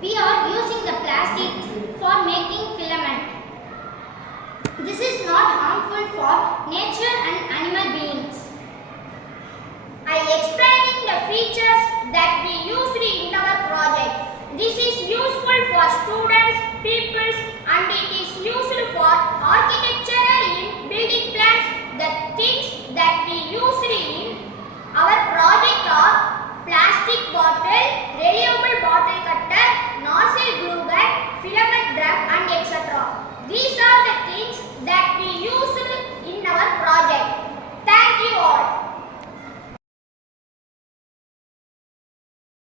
We are using the plastic for making filament. This is not harmful for nature and animal beings. I explaining the features that we used in our project. This is useful for students, peoples, and it is used for architecture in building plans. The things that we used in our project are plastic bottle,